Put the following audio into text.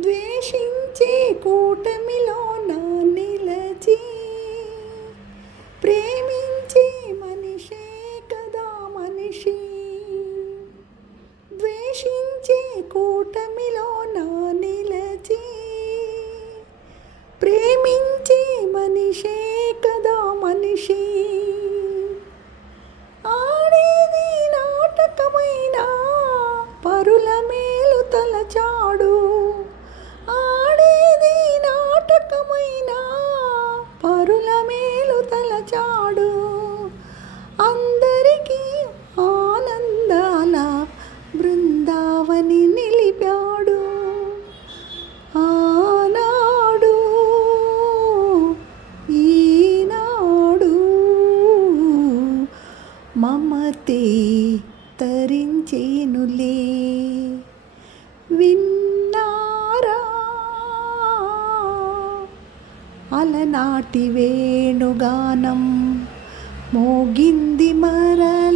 ద్వేషించే కూటమిలోన నిలచి ప్రేమించే మనిషే కదా మనిషి. ద్వేషించే కూటమిలోన నిలచి ప్రేమించే మనిషే కదా మనిషి. ఆడేది నాటకమైన పరుల మేలు తలచాడు. ఆడేది నాటకమైన పరుల మేలు తలచాడు. అందరికీ ఆనందాల బృందావని నిలిపాడు. ఆనాడు ఈనాడు మమతే తరించేనులే. విన్నారా అలనాటి వేణుగానం మోగింది మరలా.